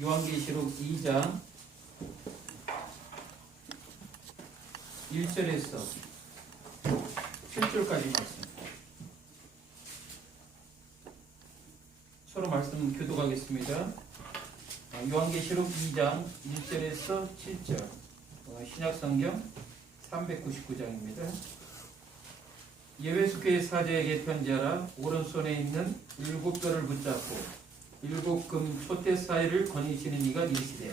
요한계시록 2장 1절에서 7절까지 말씀. 서로 말씀 교독하겠습니다. 요한계시록 2장 1절에서 7절. 신약성경 399장입니다. 예배수교회 사제에게 편지하라. 오른손에 있는 7별을 붙잡고 7금 촛대 사이를 거니시는 이가 이르시되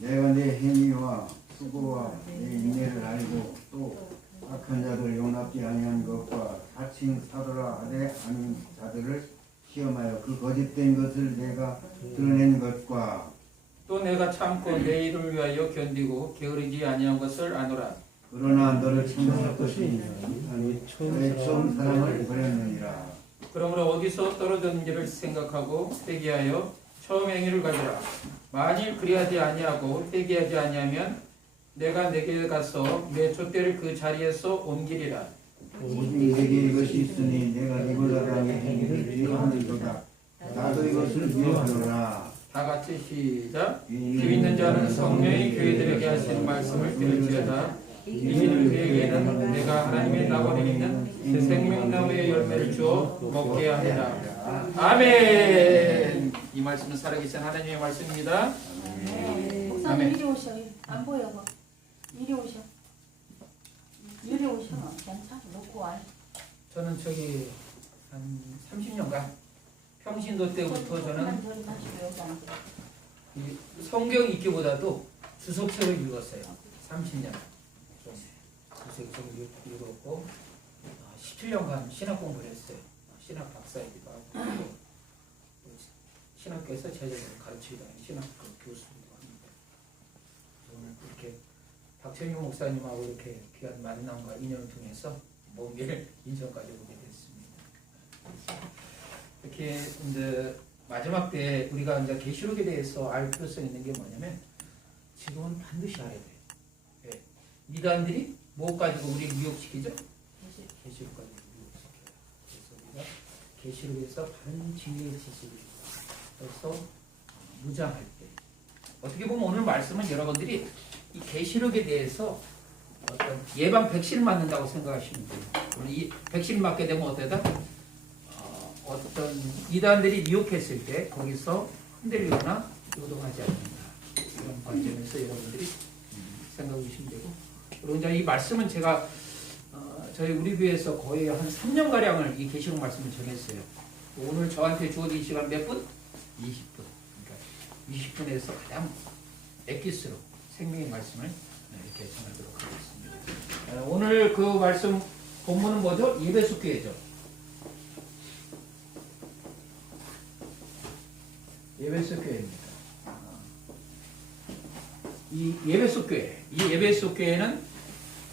내가 내 행위와 수고와 내 인내를 알고 또 악한 자들 용납지 아니한 것과 사칭 사도라 하되 아닌 자들을 시험하여 그 거짓된 것을 내가 드러낸 것과 또 내가 참고 내 일을 위하여 견디고 게으르지 아니한 것을 아노라. 그러나 너를 참을 것이 아니 처음 사랑을 버렸느니라. 그러므로 어디서 떨어졌는지를 생각하고 회개하여 처음 행위를 가지라. 만일 그리하지 아니하고 회개하지 아니하면 내가 내게 가서 내 촛대를 그 자리에서 옮기리라. 오직 내게 이것이 있으니 내가 이보다 강의 행위를 미워하는도다. 나도 이것을 미워하노라. 다 같이 시작. 귀 있는 자는 성령이 교회들에게 하시는 말씀을 들을지어다. 이는 그에게는 내가 하나님의 낙원에 있는 생명나무의 열매를 주어 먹게 하리라. 아멘. 이 말씀은 살아계신 하나님의 말씀입니다. 목사님 이리 오셔. 안 보여. 뭐. 이리 오셔. 이리 오셔. 괜찮아. 놓고 와. 저는 저기 한 30년간 평신도 때부터 저는 이 성경 읽기보다도 주석책을 읽었어요. 30년. 주석책을 읽었고 17년간 신학 공부를 했어요. 신학 박사이기도 하고 신학교에서 제자들을 가르치기도 하는 신학 교수이기도 합니다. 오늘 그렇게 박철용 목사님하고 이렇게 귀한 만남과 인연을 통해서 먼 길 인천까지 오게 됐습니다. 이렇게 이제 마지막 때 우리가 이제 계시록에 대해서 알 필요성 있는 게 뭐냐면 지금은 반드시 알아야 돼요. 네. 이단들이 뭐 가지고 우리를 미혹시키죠? 계시록 가지고 미혹시켜요. 그래서 우리가 계시록에서 바른 진리의 지식을 그래서 무장할 때 어떻게 보면 오늘 말씀은 여러분들이 이 계시록에 대해서 어떤 예방 백신을 맞는다고 생각하시면 돼요. 이 백신을 맞게 되면 어때다? 어떤 이단들이 미혹했을 때 거기서 흔들리거나 요동하지 않는다. 이런 관점에서 여러분들이 생각해 주시면 되고. 그리고 이제 이 말씀은 제가 저희 우리 교회에서 거의 한 3년가량을 이 계시록 말씀을 전했어요. 오늘 저한테 주어진 시간 몇 분? 20분. 그러니까 20분에서 가장 엑기스로 생명의 말씀을 이렇게 전하도록 하겠습니다. 오늘 그 말씀 본문은 뭐죠? 예배소 교회죠. 예배소 교회입니다. 이 예배소 교회, 이 예배소 교회는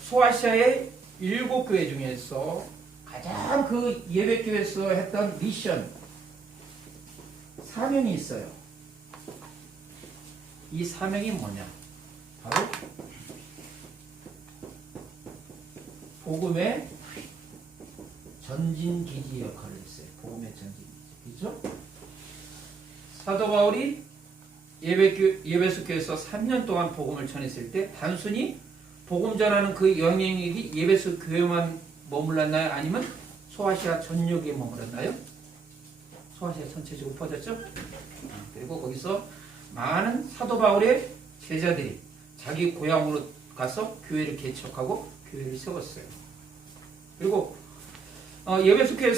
소아시아의 7교회 중에서 가장 그 예배교회에서 했던 미션, 사명이 있어요. 이 사명이 뭐냐? 바로 복음의 전진기지 역할을 했어요. 복음의 전진기지. 그죠? 사도 바울이 예배소 교회에서 3년 동안 복음을 전했을 때 단순히 복음 전하는 그 영향력이 예배소 교회만 머물렀나요? 아니면 소아시아 전역에 머물렀나요? 소아시아 전체적으로 퍼졌죠? 그리고 거기서 많은 사도 바울의 제자들이 자기 고향으로 가서 교회를 개척하고 교회를 세웠어요. 그리고 예배소 교회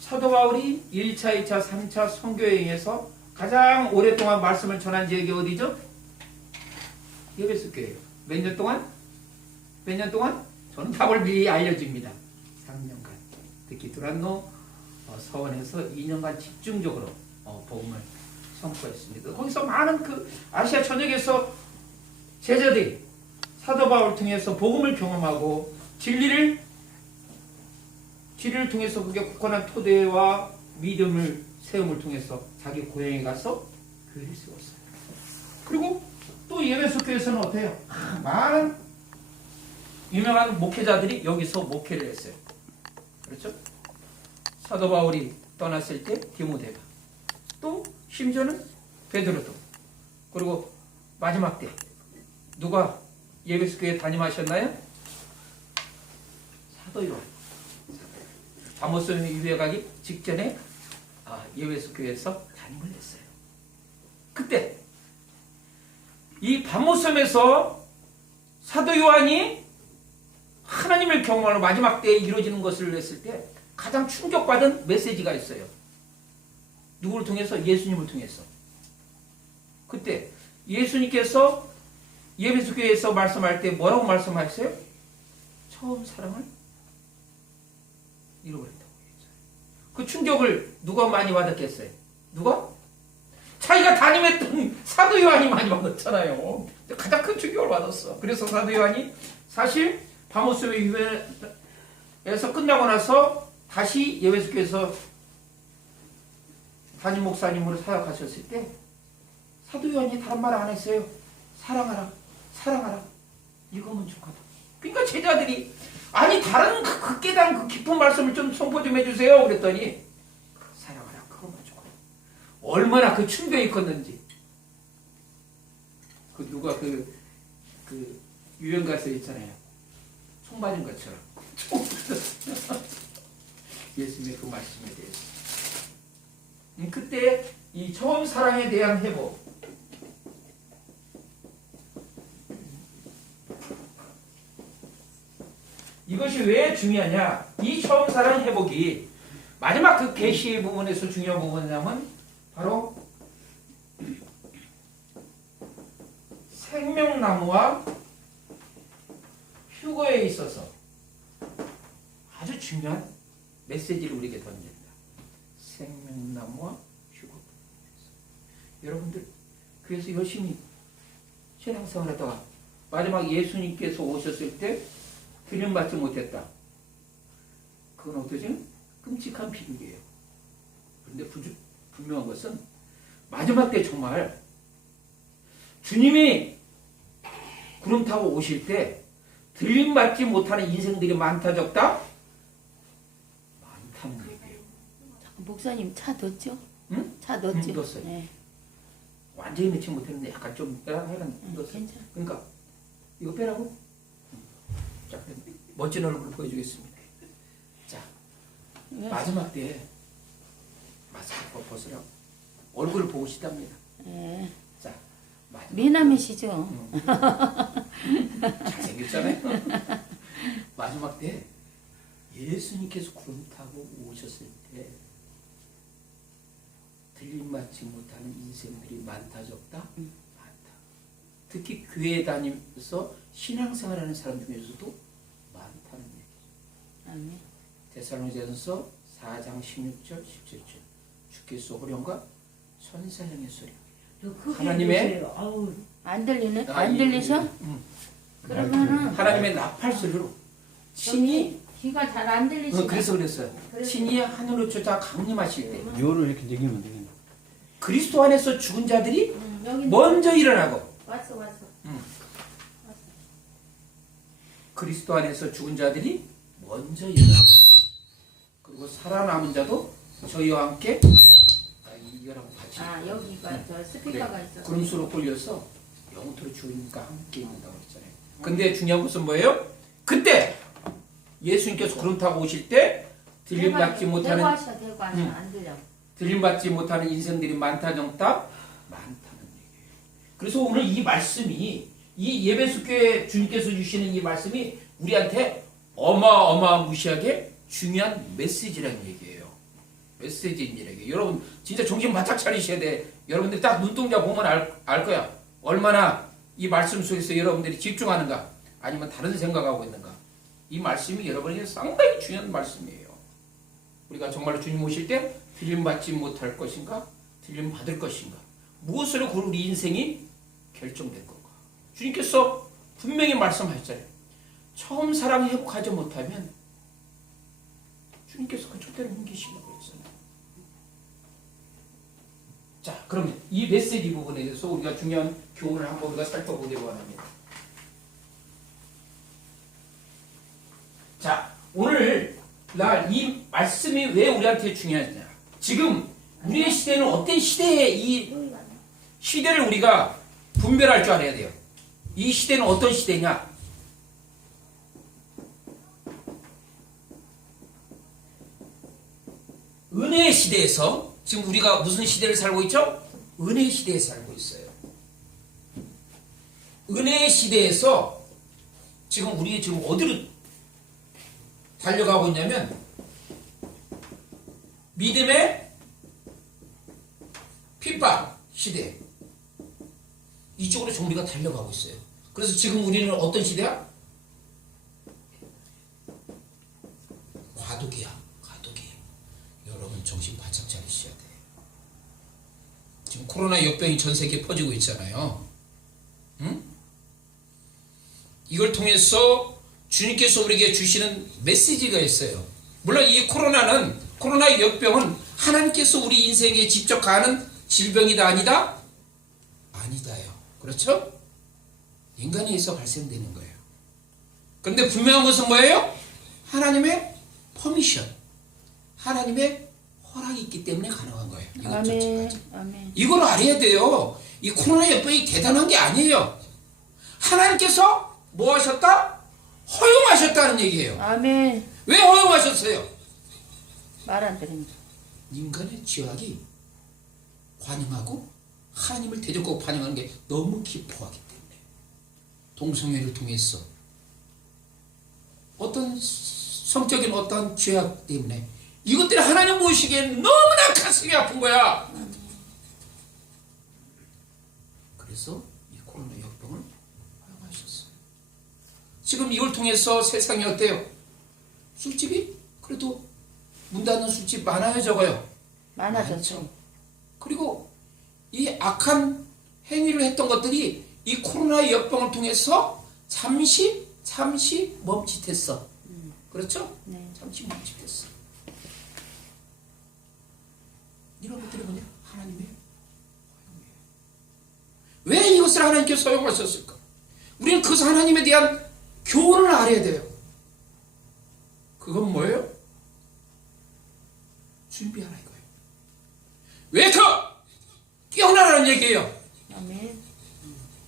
사도 바울이 1차, 2차, 3차 선교여행에서 가장 오랫동안 말씀을 전한 지역이 어디죠? 예배소 교회예요. 몇 년 동안? 몇 년 동안? 저는 답을 미리 알려줍니다. 3년간. 특히 두란노 서원에서 2년간 집중적으로 복음을 선포했습니다. 거기서 많은 그 아시아 전역에서 제자들이 사도 바울을 통해서 복음을 경험하고 진리를 통해서 그게 굳건한 토대와 믿음을 세움을 통해서 자기 고향에 가서 교회를 세웠어요. 그리고 또 예배소 교회에서는 어때요? 많은 유명한 목회자들이 여기서 목회를 했어요. 그렇죠? 사도 바울이 떠났을 때 디모데가 또 심지어는 베드로도 그리고 마지막 때 누가 예배소 교회 담임하셨나요? 사도 요한. 바모스의 유배 가기 직전에 예배소 교회에서 담임을 했어요. 그때 이 바모섬에서 사도 요한이 하나님을 경험하러 마지막 때에 이루어지는 것을 했을 때 가장 충격받은 메시지가 있어요. 누구를 통해서? 예수님을 통해서. 그때 예수님께서 예배소 교회에서 말씀할 때 뭐라고 말씀하셨어요? 처음 사랑을 잃어버렸다고 했어요. 그 충격을 누가 많이 받았겠어요? 누가? 자기가 담임했던 사도 요한이 많이 받았잖아요. 가장 큰 충격을 받았어. 그래서 사도 요한이 사실 바모스의 유배에서 끝나고 나서 다시 예배소 교회에서 담임 목사님으로 사역하셨을 때 사도 요한이 다른 말 안 했어요. 사랑하라, 사랑하라. 이거면 족하다. 그러니까 제자들이 아니 다른 그 깨달은 그 깊은 말씀을 좀 선포 좀 해주세요. 그랬더니 사랑하라, 그거만 족하다. 얼마나 그 충격이 컸는지. 그 누가 그 유행 가수 있잖아요. 총 맞은 것처럼. 예수님의 그 말씀에 대해서. 그때 이 처음 사랑에 대한 회복. 이것이 왜 중요하냐? 이 처음 사랑 회복이 마지막 그 계시의 부분에서 중요한 부분이냐면 바로 생명나무와 휴거에 있어서 아주 중요한 메시지를 우리에게 던집니다. 생명나무와 휴거. 여러분들 그래서 열심히 신앙생활 하다가 마지막 예수님께서 오셨을 때 들림받지 못했다. 그건 어떠지? 끔찍한 비극이에요. 그런데 분명한 것은 마지막 때 정말 주님이 구름 타고 오실 때 들림받지 못하는 인생들이 많다 적다? 많다는 얘기예요. 목사님 차 넣었죠? 응? 차 넣었죠? 넣었어요. 네. 완전히 넣지 못했는데 약간 좀 하여간 넣었어요. 괜찮아. 그러니까 이거 빼라고? 자, 멋진 얼굴을 보여주겠습니다. 자, 마지막 때 마스크 벗으라고 얼굴을 보고 싶답니다. 네. 자, 마지막 미남이시죠? 잘생겼잖아요. 마지막 때 예수님께서 구름 타고 오셨을 때 들림받지 못하는 인생들이 많다 적다? 많다. 특히 교회 다니면서 신앙생활하는 사람 중에서도 많다는 얘기죠. 아멘. 데살로니가전서 4장 16절 17절 주께서 호령과 천사령의 소리 하나님의 안 들리네? 아, 안 들리셔? 그러면은 하나님의 나팔 소리로 신이 귀가 잘 안 들리시네. 그래서 그랬어요. 신이 하늘로 쫓아 강림하실 때 요를 이렇게 얘기하면 되겠네. 그리스도 안에서 죽은 자들이 여기 먼저 일어나고 왔어. 그리스도 안에서 죽은 자들이 먼저 일어나고 그리고 살아남은 자도 저희와 함께 이거랑 같이 여기가 저 스피커가 있어. 구름수로 끌려서 영토로 주님과 함께 있는다고 했잖아요. 근데 중요한 것은 뭐예요? 그때 예수님께서 구름 타고 오실 때 들림받지 못하는 대구하셔. 안 들려. 들림받지 못하는 인생들이 많다 적다? 많다는 얘기예요. 그래서 오늘 이 말씀이 이 예배소 교회 주님께서 주시는 이 말씀이 우리한테 어마어마무시하게 중요한 메시지라는 얘기예요. 메시지인 얘기예요. 여러분 진짜 정신 바짝 차리셔야 돼. 여러분들이 딱 눈동자 보면 알 거야. 얼마나 이 말씀 속에서 여러분들이 집중하는가 아니면 다른 생각하고 있는가. 이 말씀이 여러분에게 상당히 중요한 말씀이에요. 우리가 정말로 주님 오실 때 들림받지 못할 것인가? 들림받을 것인가? 무엇으로 우리 인생이 결정된 건가? 주님께서 분명히 말씀하셨잖아요. 처음 사랑 회복하지 못하면 주님께서 그쪽대로 옮기시라고 했잖아요. 자, 그러면 이 메시지 부분에 대해서 우리가 중요한 교훈을 한번 우리가 살펴보기로 합니다. 자, 오늘 날 이 말씀이 왜 우리한테 중요하냐? 지금 우리의 시대는 어떤 시대에 이 시대를 우리가 분별할 줄 알아야 돼요. 이 시대는 어떤 시대냐? 은혜의 시대에서 지금 우리가 무슨 시대를 살고 있죠? 은혜의 시대에 살고 있어요. 은혜의 시대에서 지금 우리 지금 어디로 달려가고 있냐면 믿음의 핍박 시대, 이쪽으로 지금 우리가 달려가고 있어요. 그래서 지금 우리는 어떤 시대야? 과도기야. 과도기. 여러분 정신 바짝 차리셔야 돼요. 지금 코로나 역병이 전 세계에 퍼지고 있잖아요. 응? 이걸 통해서 주님께서 우리에게 주시는 메시지가 있어요. 물론 이 코로나 역병은 하나님께서 우리 인생에 직접 가는 질병이다 아니다? 아니다요. 그렇죠? 인간에 의해서 발생되는 거예요. 그런데 분명한 것은 뭐예요? 하나님의 퍼미션, 하나님의 허락이 있기 때문에 가능한 거예요. 이것 쫓아가지. 아멘. 이걸 알아야 돼요. 이 코로나 역병이 대단한 게 아니에요. 하나님께서 뭐 하셨다? 허용하셨다는 얘기예요. 아멘. 왜 허용하셨어요? 말 안 들으니. 인간의 죄악이 관영하고 하나님을 대적하고 반영하는 게 너무 기포하기 때문에 동성애를 통해서 어떤 성적인 어떤 죄악 때문에 이것들이 하나님 보시기에 너무나 가슴이 아픈 거야. 그래서 이 코로나 역병을 허용하셨어요. 지금 이걸 통해서 세상이 어때요? 술집이 그래도 문 닫는 술집 많아요, 적어요? 많아졌죠. 그리고 이 악한 행위를 했던 것들이 이 코로나 역병을 통해서 잠시 멈칫했어. 그렇죠? 네. 잠시 멈칫했어. 이런 것들이 뭐냐? 하나님의 허용이에요. 왜 이것을 하나님께서 허용하셨을까? 우리는 그 하나님에 대한 교훈을 알아야 돼요. 그건 뭐예요? 준비하라 이거예요. 왜 깨어나라는 얘기예요. 아멘.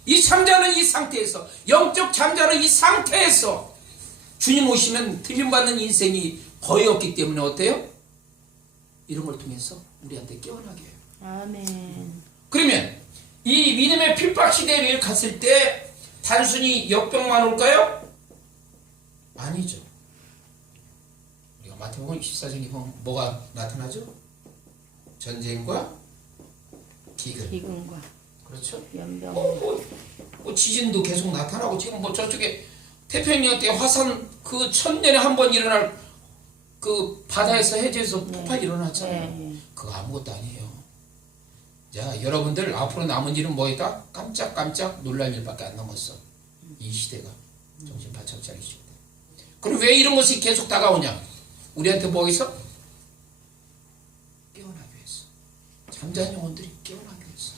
이 잠자는 이 상태에서, 영적 잠자는 이 상태에서 주님 오시면 틀림받는 인생이 거의 없기 때문에 어때요? 이런 걸 통해서 우리한테 깨어나게 해요. 아멘. 그러면 이 믿음의 핍박 시대를 갔을 때 단순히 역병만 올까요? 아니죠. 우리가 마태복음 24장에 보면 뭐가 나타나죠? 전쟁과 기근. 기근과 그렇죠? 연병. 뭐 지진도 계속 나타나고 지금 뭐 저쪽에 태평양 때 화산 그 1000년에 한 번 일어날 그 바다에서 해저에서 폭발 일어났잖아요. 네. 그거 아무것도 아니에요. 자, 여러분들 앞으로 남은 일은 뭐이다? 깜짝 놀랄 일밖에 안 남았어. 이 시대가 정신 바짝 차리시고. 그럼 왜 이런 것이 계속 다가오냐? 우리한테 뭐 있어? 깨어나게 했어. 잠자는 영혼들이 깨어나게 했어.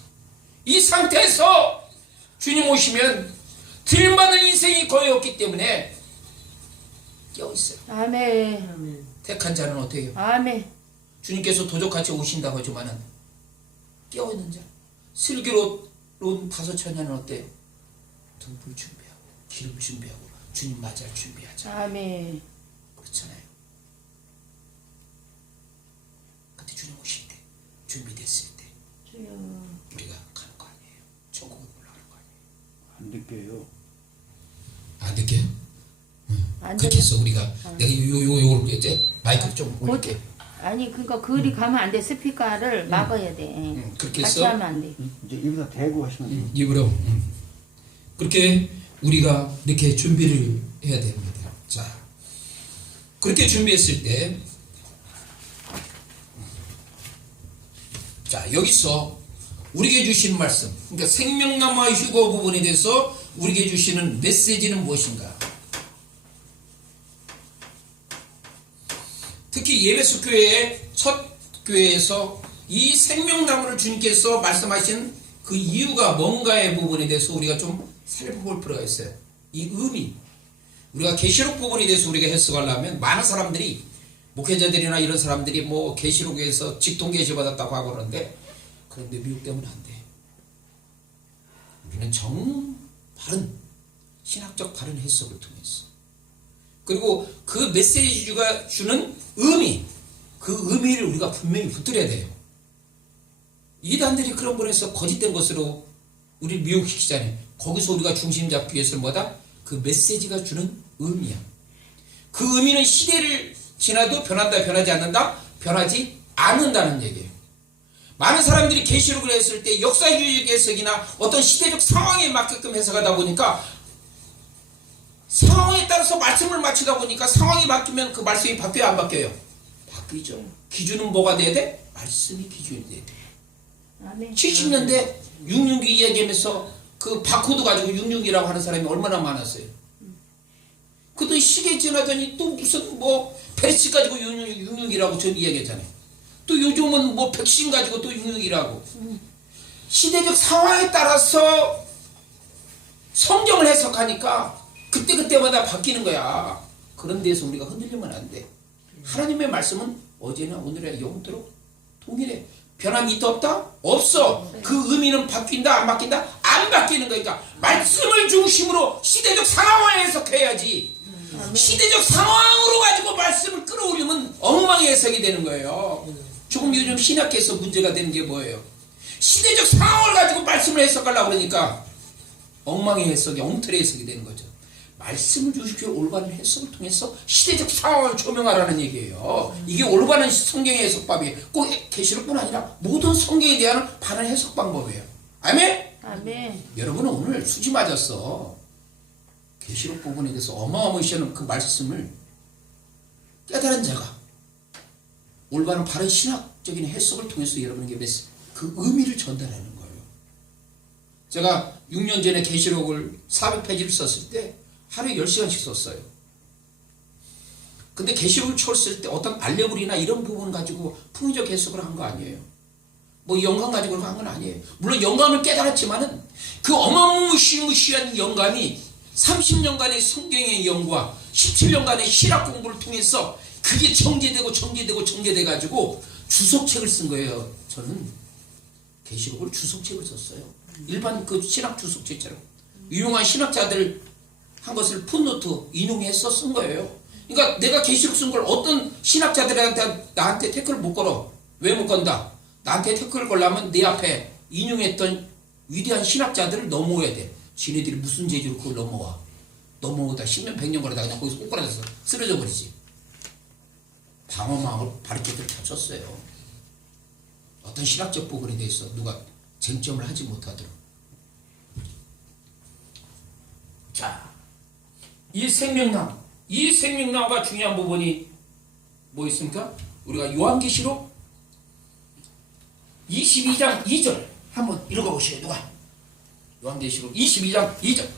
이 상태에서 주님 오시면 틀림받는 인생이 거의 없기 때문에 깨어있어요. 아멘. 택한 자는 어떻게 해요? 아멘. 주님께서 도적같이 오신다고 하지만은 깨어있는 자, 슬기로운 5천년은 어때요? 등불 준비하고 기름 준비하고 주님 맞이할 준비하자. 아멘. 그렇잖아요. 그때 주님 오실 때 준비됐을 때 주여. 우리가 가는 거 아니에요. 천국에 올라가는 거 아니에요. 안 느껴요. 안 느껴요? 안 그렇게 해서 우리가 내가 요걸 이제 마이크를 좀 곧- 올릴게. 아니 그러니까 그리 가면 안 돼. 스피커를 막아야 돼. 그렇게 같이 해서 하면 안 돼. 이제 여기서 대고 하시면 돼요. 입으로 그렇게 우리가 이렇게 준비를 해야 됩니다. 자, 그렇게 준비했을 때, 자 여기서 우리에게 주시는 말씀, 그러니까 생명나무와 휴거 부분에 대해서 우리에게 주시는 메시지는 무엇인가? 특히 예배수 교회의 첫 교회에서 이 생명나무를 주님께서 말씀하신 그 이유가 뭔가의 부분에 대해서 우리가 좀 살펴볼 필요가 있어요. 이 의미, 우리가 계시록 부분에 대해서 우리가 해석하려면 많은 사람들이 목회자들이나 이런 사람들이 뭐 계시록에서 직통 계시 받았다고 하고 그러는데, 그런데 미혹되면 안 돼. 우리는 바른 신학적 바른 해석을 통해서 그리고 그 메시지가 주는 의미 그 의미를 우리가 분명히 붙들어야 돼요. 이단들이 그런 분에서 거짓된 것으로 우리 미혹시키잖아요. 거기서 우리가 중심 잡기 위해서 뭐다? 그 메시지가 주는 의미야. 그 의미는 시대를 지나도 변한다 변하지 않는다? 변하지 않는다는 얘기예요. 많은 사람들이 계시록을 했을 때 역사주의 해석이나 어떤 시대적 상황에 맞게끔 해석하다 보니까 상황에 따라서 말씀을 맞추다 보니까 상황이 바뀌면 그 말씀이 바뀌어요 안 바뀌어요? 바뀌죠. 기준은 뭐가 돼야 돼? 말씀이 기준이 돼야 돼. 아멘. 70년대 666 이야기하면서 그 바코드 가지고 666이라고 하는 사람이 얼마나 많았어요. 그때 시계 지나더니 또 무슨 뭐 페르시 가지고 666이라고 전 이야기했잖아요. 또 요즘은 뭐 백신 가지고 또 666이라고. 시대적 상황에 따라서 성경을 해석하니까 그때그때마다 바뀌는 거야. 그런 데에서 우리가 흔들리면 안 돼. 하나님의 말씀은 어제나 오늘이나 영원토록 동일해. 변함이 있다 없다? 없어. 그 의미는 바뀐다 안 바뀐다? 안 바뀌는 거니까 말씀을 중심으로 시대적 상황을 해석해야지. 시대적 상황으로 가지고 말씀을 끌어올리면 엉망의 해석이 되는 거예요. 조금 요즘 신학계에서 문제가 되는 게 뭐예요? 시대적 상황을 가지고 말씀을 해석하려고 그러니까 엉망의 해석이 엉터리 해석이 되는 거죠. 말씀을 주십시오. 올바른 해석을 통해서 시대적 상황을 조명하라는 얘기예요. 이게 올바른 성경의 해석법이에요. 꼭 계시록뿐 아니라 모든 성경에 대한 바른 해석 방법이에요. 아멘? 아멘. 여러분은 오늘 수지 맞았어. 계시록 부분에 대해서 어마어마한 그 말씀을 깨달은 자가 올바른 바른 신학적인 해석을 통해서 여러분에게 그 의미를 전달하는 거예요. 제가 6년 전에 계시록을 400페이지를 썼을 때 하루에 10시간씩 썼어요. 근데 계시록을 썼을 때 어떤 알레고리나 이런 부분 가지고 풍의적 해석을 한 거 아니에요. 뭐 영감 가지고 한 건 아니에요. 물론 영감을 깨달았지만은 그 어마무시무시한 영감이 30년간의 성경의 연구와 17년간의 신학 공부를 통해서 그게 정제돼 가지고 주석책을 쓴 거예요. 저는 계시록을 주석책을 썼어요. 일반 그 신학 주석책처럼 유용한 신학자들 한 것을 풋노트 인용해서 쓴 거예요. 그러니까 내가 계시록 쓴 걸 어떤 신학자들한테 나한테 태클을 못 걸어. 왜 못 건다? 나한테 태클을 걸려면 내 앞에 인용했던 위대한 신학자들을 넘어야 돼. 지네들이 무슨 재주로 그걸 넘어오다 10년 100년 걸어다 그냥 거기서 꼬꾸라져서 쓰러져 버리지. 방어망을 바리케이트를 쳤어요. 어떤 신학적 부분에 대해서 누가 쟁점을 하지 못하도록. 자, 이 생명나무가 중요한 부분이 뭐 있습니까? 우리가 요한계시록 22장 2절 한번 읽어 보시죠. 누가? 요한계시록 22장 2절.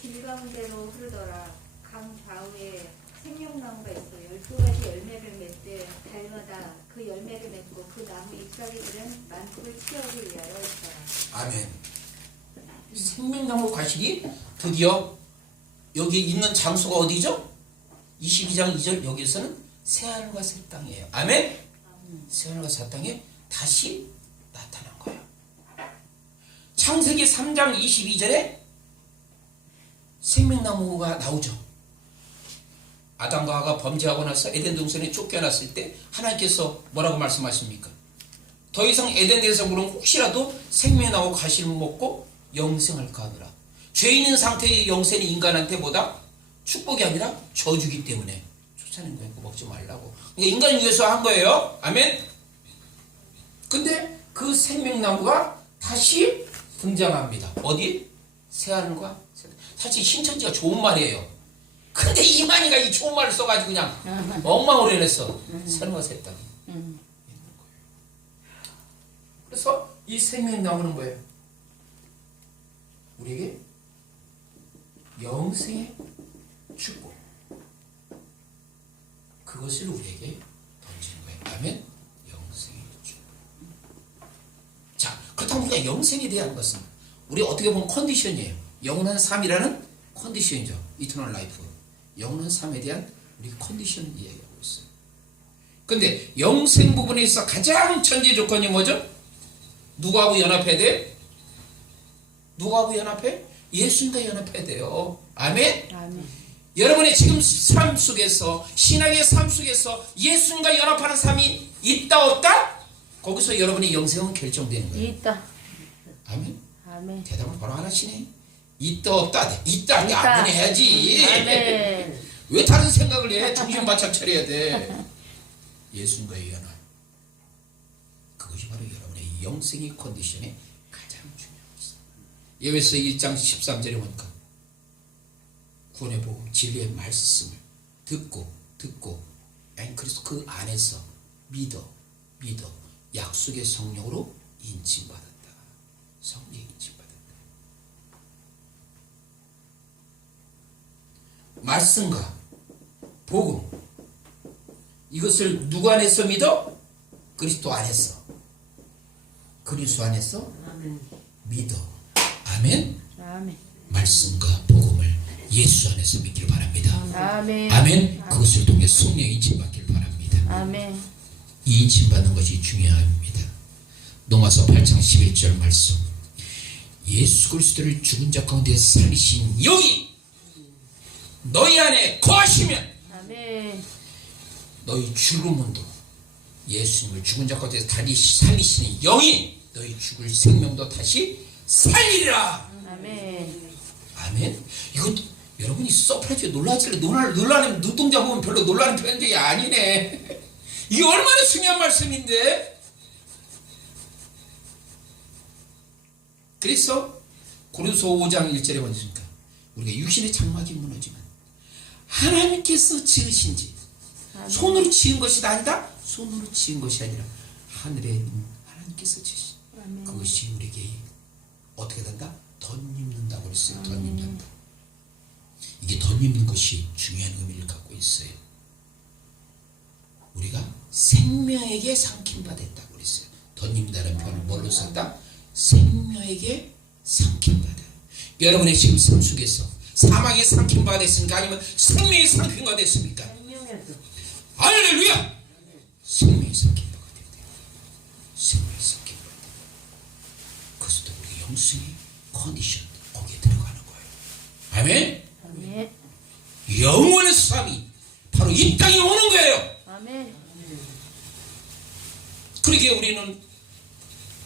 길 가운데로 흐르더라. 강 좌우에 생명나무가 있어 12가지 열매를 맺되 달마다 그 열매를 맺고 그 나무 잎사귀들은 만국을 치유하기 위하여 있더라. 아멘. 생명나무 과실이 드디어 여기 있는 장소가 어디죠? 22장 2절 여기서는 새하늘과 새 땅이에요. 아멘? 새하늘과 새 땅에 다시 나타난 거예요. 창세기 3장 22절에 생명나무가 나오죠. 아담과 하와가 범죄하고 나서 에덴 동산에 쫓겨났을 때 하나님께서 뭐라고 말씀하십니까? 더 이상 에덴 대성으로는 혹시라도 생명나무 과실을 먹고 영생할까 하느라. 죄 있는 상태의 영생이 인간한테 보다 축복이 아니라 저주기 때문에 쫓아낸 거예요. 그거 먹지 말라고. 그러니까 인간을 위해서 한 거예요. 아멘? 근데 그 생명나무가 다시 등장합니다. 어디? 새하늘과 새 땅. 사실 신천지가 좋은 말이에요. 근데 이만희가 이 좋은 말을 써가지고 그냥 엉망으로 해냈어. 새하늘과 새 땅이 있는 거예요. 그래서 이 생명나무는 뭐예요? 우리에게 영생의 축복, 그것을 우리에게 던지는 거예요. 아멘? 영생의 축복. 자, 그렇다고 우리가 영생에 대한 것은 우리 어떻게 보면 컨디션이에요. 영원한 삶이라는 컨디션이죠. 이터널 라이프. 영원한 삶에 대한 우리 컨디션 이야기하고 있어요. 근데 영생 부분에서 가장 전제 조건이 뭐죠? 누구하고 연합해야 돼? 누구하고 연합해? 예수님과 연합해야 돼요. 아멘? 아멘. 여러분의 지금 삶 속에서, 신앙의 삶 속에서 예수님과 연합하는 삶이 있다 없다? 거기서 여러분의 영생은 결정되는 거예요. 있다. 아멘? 아멘. 대답을 바로 안 하시네. 있다 없다. 있다. 있다. 아멘 해야지. 아멘. 왜 다른 생각을 해? 정신 바짝 차려야 돼. 예수님과의 연합. 그것이 바로 여러분의 영생의 컨디션에 가장 중요한 것입니다. 예배서 1장 13절에 보니까 구원의 복음, 진리의 말씀을 듣고 아니 그래서 그 안에서 믿어 약속의 성령으로 인침받았다. 성령의 인침받았다. 말씀과 복음 이것을 누구 안에서 믿어? 그리스도 안에서, 그리스도 안에서 믿어. 아멘. 아멘. 말씀과 복음을 예수 안에서 믿기를 바랍니다. 아멘. 아멘. 그것을 통해 성령 인침받기를 바랍니다. 아멘. 이 인침받는 것이 중요합니다. 로마서 8장 11절 말씀. 예수 그리스도를 죽은 자 가운데 살리신 영이 너희 안에 거하시면 아멘. 너희 죽음은도 예수님을 죽은 자 가운데 살리시는 영이 너희 죽을 생명도 다시 살리리라. 아멘. 아멘. 이거 여러분이 서프라이즈 놀라는 눈동자 보면 별로 놀라는 표현이 아니네. 이게 얼마나 중요한 말씀인데. 그래서 고린도서 5장 1절에 보니까 우리가 육신의 장막이 무너지면 하나님께서 지으신지 손으로 지은 것이 아니다. 손으로 지은 것이 아니라 하늘에 있는 하나님께서 지으신 그것이 우리에게 어떻게 된다? 덧입는다고 그랬어요. 덧입는다. 이게 덧입는 것이 중요한 의미를 갖고 있어요. 우리가 생명에게 삼킴받았다고 그랬어요. 덧입는다는 표현을 뭘로 썼다? 생명에게 삼킴받아. 여러분의 지금 삶 속에서 사망에 삼킴받았습니까? 아니면 생명에 삼킴받았습니까? 할렐루야! 생명에 삼킴받아야 돼요. 생명에 삼킴받아. 그것도 우리 영성의 컨디션 거기에 들어가는 거예요. 아멘? 아멘. 영원의 삶이 바로 이 땅에 오는 거예요. 아멘. 그러게 우리는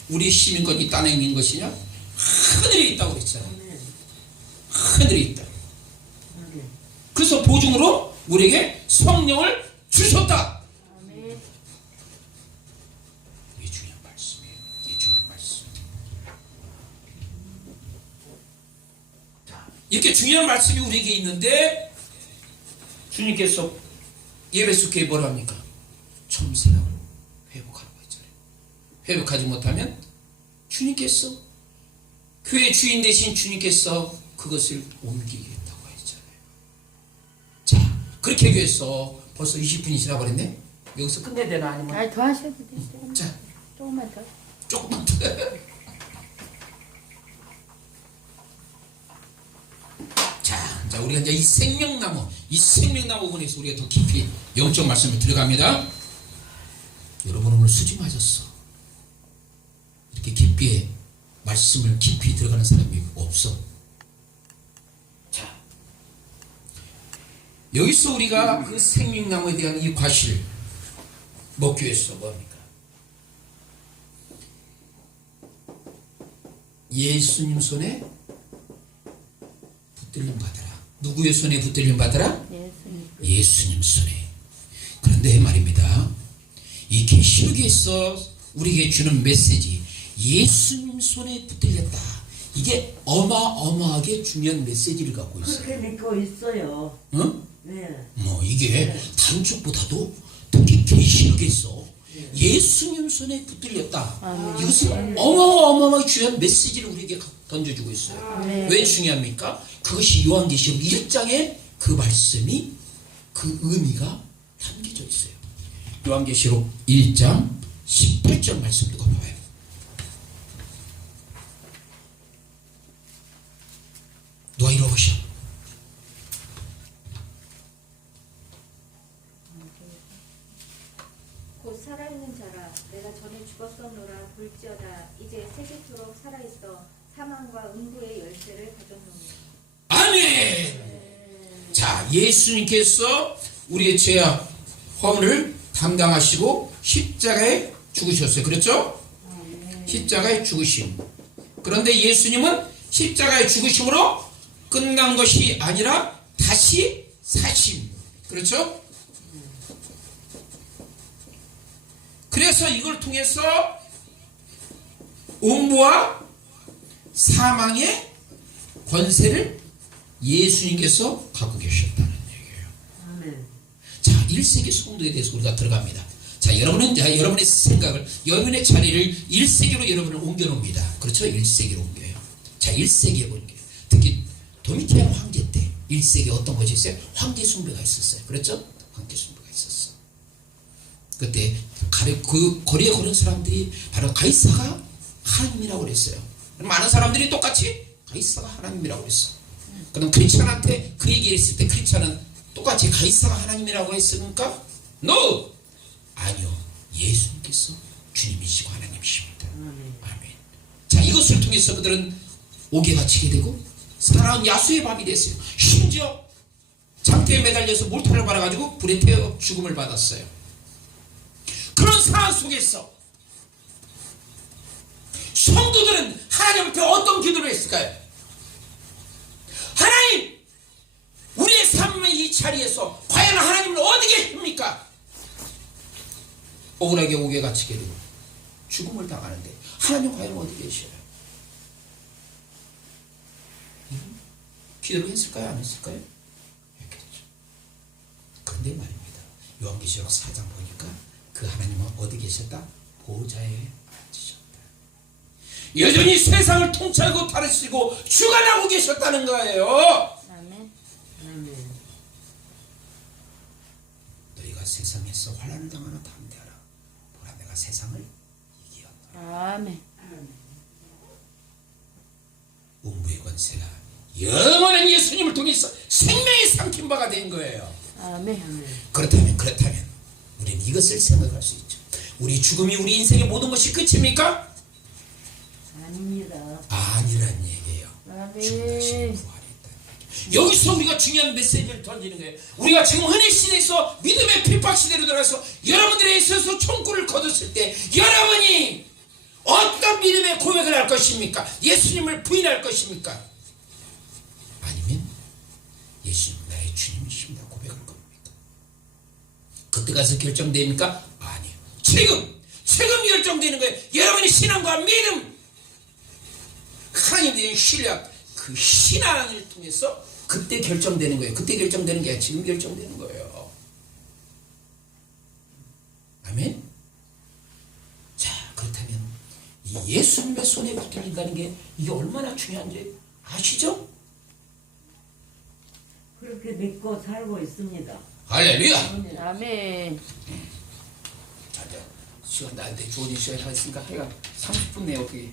우리 시민권이 땅에 있는 것이냐? 하늘에 있다고 그랬잖아요. 하늘에 있다. 그래서 보증으로 우리에게 성령을 주셨다. 아멘. 이게 중요한 말씀이에요. 이게 중요한 말씀. 자, 이렇게 중요한 말씀이 우리에게 있는데 주님께서 예배숙교에 뭐라 합니까? 처음생각을 회복하는 거 있잖아요. 회복하지 못하면 주님께서 교회 주인 되신 주님께서 그것을 옮기겠다고 했잖아요. 자, 그렇게 하기 위해서 벌써 20분이 지나버렸네. 여기서 끝내야 되나 아니면 아니 더 하셔도 돼요. 자, 조금만 더. 조금만 더. 자, 우리가 이제 이 생명나무 부분에서 우리가 더 깊이 영적 말씀을 들어갑니다. 여러분 오늘 수지 맞았어. 이렇게 깊이 말씀을 깊이 들어가는 사람이 없어. 자, 여기서 우리가 그 생명나무에 대한 이 과실을 먹기 위해서 뭐합니까? 예수님 손에 붙들림 받아라. 누구의 손에 붙들림 받아라? 예수님. 예수님 손에. 그런데 말입니다. 이 계시록에서 우리에게 주는 메시지, 예수님 손에 붙들렸다. 이게 어마어마하게 중요한 메시지를 갖고 있어요. 그렇게 믿고 있어요. 응? 네. 뭐 이게 다른 쪽보다도 특히 계시록에서 예수님 손에 붙들렸다. 아멘. 이것은 어마어마하게 중요한 메시지를 우리에게 던져주고 있어요. 아멘. 왜 중요합니까? 그것이 요한계시록 1장에 그 말씀이 그 의미가 담겨져 있어요. 요한계시록 1장 18절 말씀 두고 봐요. 누가 읽어보셔. 곧 살아있는 자라. 내가 전에 죽었었노라. 볼지어다 이제 세세토록 살아있어 사망과 음부의 열쇠를 가졌노니. 아멘. 자, 예수님께서 우리의 죄와 허물을 담당하시고 십자가에 죽으셨어요. 그렇죠? 십자가에 죽으심. 그런데 예수님은 십자가에 죽으심으로 끝난 것이 아니라 다시 사심. 그렇죠? 그래서 이걸 통해서 음부와 사망의 권세를 예수님께서 갖고 계셨다는 얘기예요. 자, 1세기 성도에 대해서 우리가 들어갑니다. 자, 여러분은 여러분의 생각을, 여러분의 자리를 1세기로 여러분을 옮겨놓습니다. 그렇죠? 1세기로 옮겨요. 자, 1세기에 보니까 특히 도미티안 황제 때 1세기에 어떤 것이 있어요? 황제 숭배가 있었어요. 그렇죠? 황제 숭배가 있었어. 그때 그 거리에 걸은 사람들이 바로 가이사가 하나님이라고 그랬어요. 많은 사람들이 똑같이 가이사가 하나님이라고 그랬어. 그럼 크리스찬한테 그 얘기를 했을 때 크리스찬은 똑같이 가이사가 하나님이라고 했습니까? No! 아니요. 예수님께서 주님이시고 하나님이십니다. 아멘. 자, 이것을 통해서 그들은 옥에 갇히게 되고 사나운 야수의 밥이 됐어요. 심지어 장대에 매달려서 몰타를 받아가지고 불에 태워 죽음을 받았어요. 그런 상황 속에서 성도들은 하나님한테 어떤 기도를 했을까요? 하나님, 우리의 삶의 이 자리에서 과연 하나님은 어디 계십니까? 억울하게 옥에 갇히게 되고 죽음을 당하는데 하나님 과연 어디 계셔요? 기도를 했을까요? 안 했을까요? 했겠죠. 그런데 말입니다. 요한계시록 4장 보니까 그 하나님은 어디 계셨다? 보좌에 앉으셨다. 여전히 세상을 통치하고 다루시고 주관하고 계셨다는 거예요. 아멘. 너희가 세상에서 환난을 당하나 담대하라. 보라, 내가 세상을 이기었노라. 아멘. 음부의 권세가 영원한 예수님을 통해서 생명의 삼킨 바가 된 거예요. 아멘. 그렇다면 우리는 이것을 생각할 수 있죠. 우리 죽음이 우리 인생의 모든 것이 끝입니까? 아닙니다. 아니란 얘기예요. 죽음 다시 아멘. 부활했다. 여기서 우리가 중요한 메시지를 던지는 거예요. 우리가 지금 은혜 시대에서 믿음의 핍박 시대로 들어가서 여러분들에 있어서 총구를 거뒀을 때 여러분이 어떤 믿음의 고백을 할 것입니까? 예수님을 부인할 것입니까? 아니면 예수님 나의 주님이십니다 고백할 겁니까? 그때 가서 결정됩니까? 아니요. 지금 결정되는 거예요. 여러분의 신앙과 믿음, 하나님에 대한 신뢰, 그 신앙을 통해서 그때 결정되는 거예요. 그때 결정되는 게 아니라 지금 결정되는 거예요. 아멘? 자, 그렇다면 이 예수님의 손에 붙들린다는 게 이게 얼마나 중요한지 아시죠? 그렇게 믿고 살고 있습니다. 할렐루야! 아멘. 자, 시간 나한테 주어진 시간이 다 있으니까 해가 30분 내에 어떻게